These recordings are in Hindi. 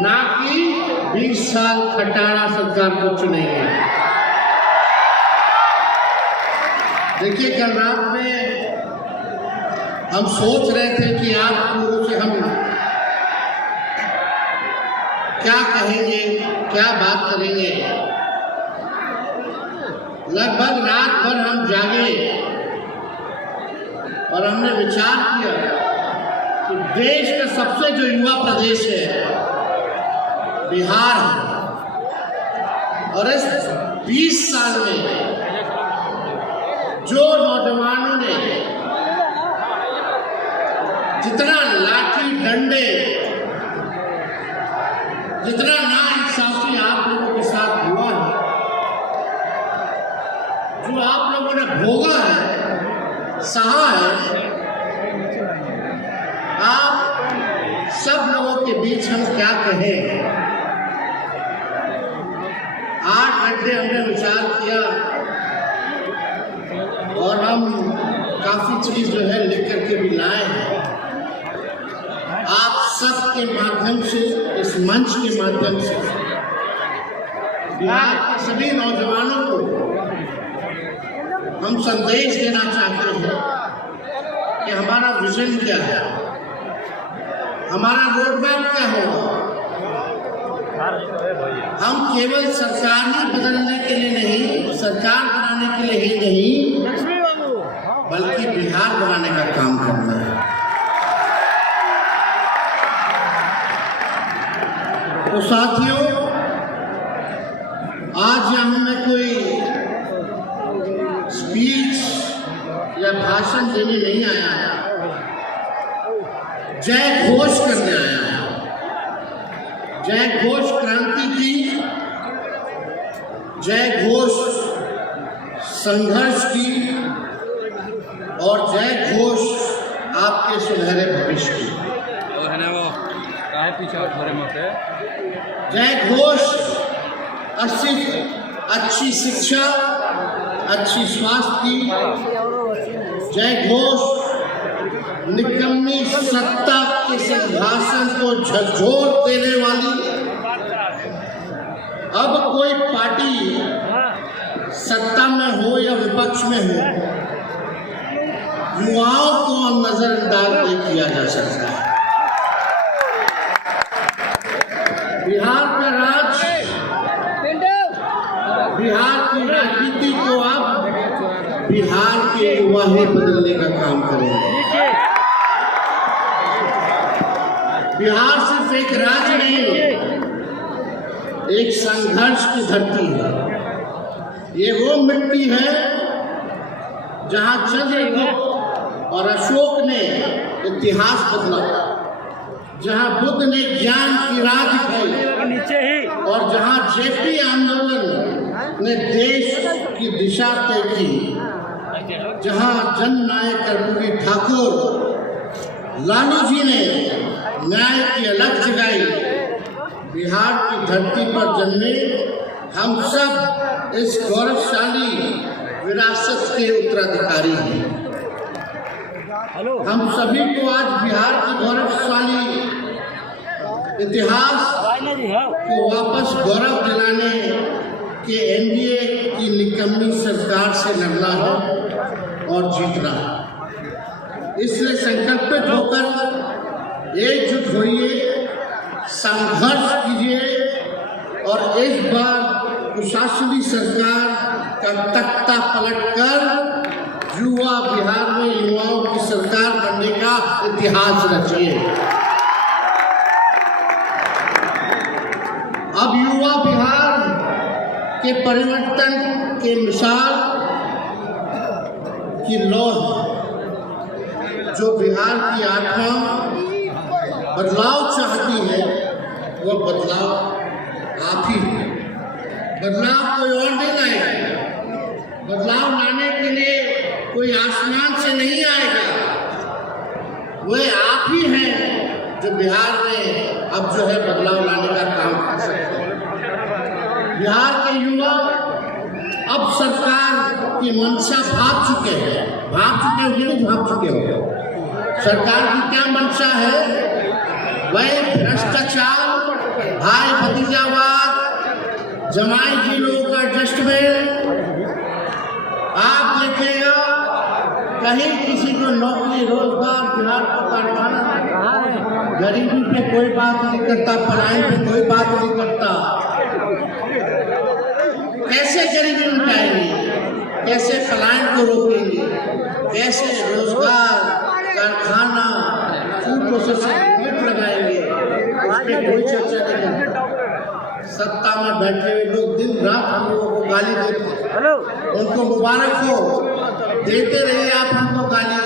ना कि 20 साल खटारा सरकार को चुनेंगे। देखिए, कल रात में हम सोच रहे थे कि आप लोगों से हम क्या कहेंगे, क्या बात करेंगे। लगभग रात भर हम जागे और हमने विचार किया कि देश का सबसे जो युवा प्रदेश है बिहार है, और इस 20 साल में जो नौजवानों ने जितना लाठी डंडे, जितना नाइंसाफी आप लोगों के साथ हुआ है, जो आप लोगों ने भोगा है, सहा है, आप सब लोगों के बीच हम क्या कहें। 8 घंटे हमने विचार किया और हम काफी चीज जो है लेकर के भी लाए हैं। आप सब के माध्यम से, इस मंच के माध्यम से बिहार के सभी नौजवानों को हम संदेश देना चाहते हैं कि हमारा विजन क्या है, हमारा रोडमैप क्या होगा। हम केवल सरकार ही बदलने के लिए नहीं, सरकार बनाने के लिए ही नहीं, बल्कि बिहार बनाने का काम करना है। तो साथियों, आज यहाँ मैं कोई स्पीच या भाषण देने नहीं आया, जय घोष करने आया। जय घोष क्रांति की, जय घोष संघर्ष की, और जय घोष आपके सुनहरे भविष्य की। जय घोष अच्छी शिक्षा, अच्छी स्वास्थ्य की। जय घोष निकम्मी सत्ता के सिंहासन को झकझोर देने वाली। अब कोई पार्टी सत्ता में हो या विपक्ष में हो, युवाओं को नजरअंदाज नहीं किया जा सकता है। बिहार का राज, बिहार की राजनीति को अब बिहार के युवा ही बदलने का काम करेंगे। बिहार सिर्फ एक राज्य नहीं, एक संघर्ष की धरती है। ये वो मिट्टी है जहां चंद्रगुप्त और अशोक ने इतिहास बदला, जहां बुद्ध ने ज्ञान की राह दिखाई, और जहां जेपी आंदोलन ने देश की दिशा तय की, जहां जननायक कर्पूरी ठाकुर लालू जी ने न्याय की अलग जगाई। बिहार की धरती पर जन्मे हम सब इस गौरवशाली विरासत के उत्तराधिकारी हैं। हम सभी को आज बिहार की गौरवशाली इतिहास को वापस गौरव दिलाने के एनडीए की निकम्मी सरकार से लड़ना है और जीतना है। इसलिए संकल्पित होकर एकजुट होइए, संघर्ष कीजिए और इस बार कुशासनी सरकार का तख्ता पलटकर युवा बिहार में युवाओं की सरकार बनने का इतिहास रचिए। अब युवा बिहार के परिवर्तन के मिसाल की लौह, जो बिहार की आत्मा बदलाव चाहती है, वह बदलाव आप ही है। बदलाव कोई और नहीं लाएगा। बदलाव लाने के लिए कोई आसमान से नहीं आएगा, वह आप ही हैं जो बिहार में अब जो है बदलाव लाने का काम कर सकते हैं। बिहार के युवा अब सरकार की मंशा भाग चुके हैं। भाग चुके हो। सरकार की क्या मंशा है? वह भ्रष्टाचार भाई भतीजावाद, जमाई जी लोगों का एडजस्टमेंट, आप देखिएगा कहीं किसी को नौकरी रोजगार बिहार को कारखाना, गरीबी पे कोई बात नहीं करता, पढ़ाई पे कोई बात नहीं करता। कैसे गरीबी मिटाएंगे, कैसे पलायन को रोकेंगे, कैसे रोजगार कारखाना फूड प्रोसेसिंग यूनिट लगाएंगे, उस पर कोई चर्चा नहीं करता। सत्ता में बैठे हुए लोग दिन रात हम लोगों को गाली देते हैं। उनको मुबारक हो, देते रहिए आप हमको गाली,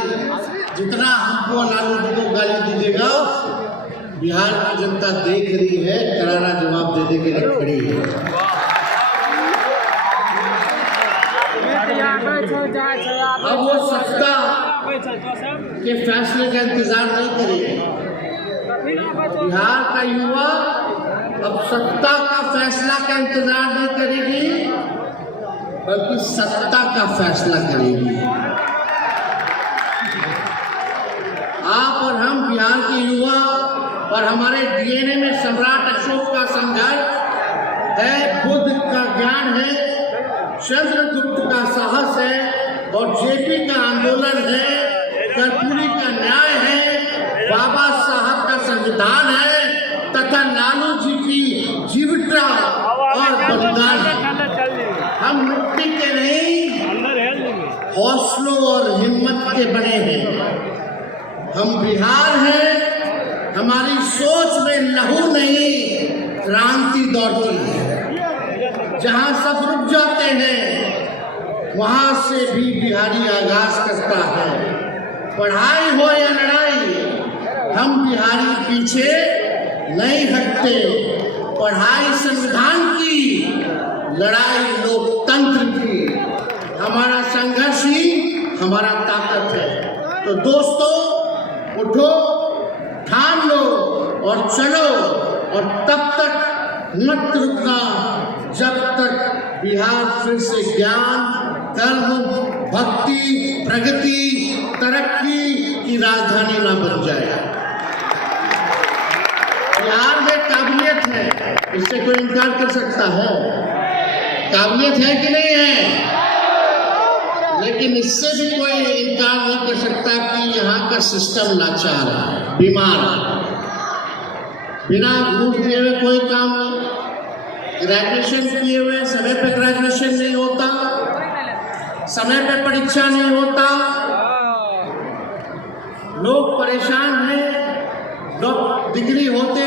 जितना हमको लालू जी को गाली दीजिएगा बिहार की जनता देख रही है, करारा जवाब देने के लिए खड़ी है। अब वो सत्ता के फैसले का इंतजार नहीं करेगी। बिहार का युवा अब सत्ता का फैसला का इंतजार नहीं करेगी, बल्कि सत्ता का फैसला करेगी। आप और हम बिहार के युवा और हमारे डीएनए में सम्राट अशोक का संघर्ष है, बुद्ध का ज्ञान है, चंद्रगुप्त का साहस है और जेपी का आंदोलन है, कर्पूरी का न्याय है, बाबा साहब का संविधान है तथा लालू जी की जीवटता और बलिदान है। हम मिट्टी के नहीं, हौसलों और हिम्मत के बने हैं। हम बिहार हैं, हमारी सोच में लहू नहीं क्रांति दौड़ती है। जहां सब रुक जाते हैं वहां से भी बिहारी आगाज करता है। पढ़ाई हो या लड़ाई, हम बिहारी पीछे नहीं हटते। पढ़ाई संविधान की, लड़ाई लोकतंत्र की। हमारा संघर्ष ही हमारा ताकत है। तो दोस्तों, उठो, ठान लो और चलो, और तब तक मत रुकना जब तक बिहार फिर से ज्ञान, कर्म, भक्ति, प्रगति, तरक्की की राजधानी ना बन जाए। बिहार में काबिलियत है, इससे कोई इनकार कर सकता है? काबिलियत है कि नहीं है? लेकिन इससे भी कोई इनकार नहीं कर सकता कि यहाँ का सिस्टम लाचार है, बीमार है। बिना घूस दिए हुए कोई काम नहीं, ग्रेजुएशन किए हुए समय पे ग्रेजुएशन नहीं होता, समय पे परीक्षा नहीं होता, लोग परेशान हैं, डिग्री होते